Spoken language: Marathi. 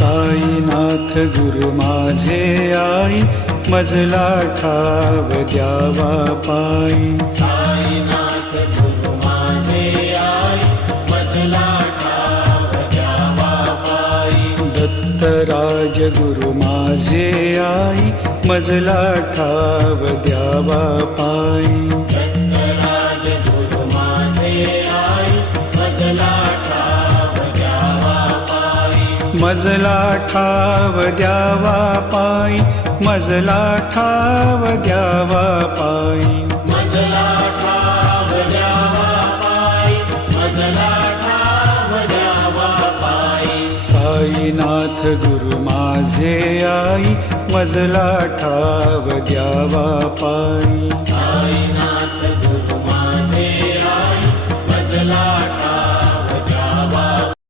साईनाथ गुरु माझे आई, मजला ठाव द्यावा पायी. साईनाथ गुरु माझे आई, मजला ठाव द्यावा पायी. दत्तराज गुरु माझे आई, मजला ठाव द्यावा पायी. दत्तराज गुरु माझे आई, मजला ठाव द्यावा पायी. मजला ठाव द्यावा पायी, मजला ठाव द्यावा पायी. मजला ठाव द्यावा पायी, मजला ठाव द्यावा पायी. साईनाथ गुरु माझे आई, मजला ठाव द्यावा पायी. साईनाथ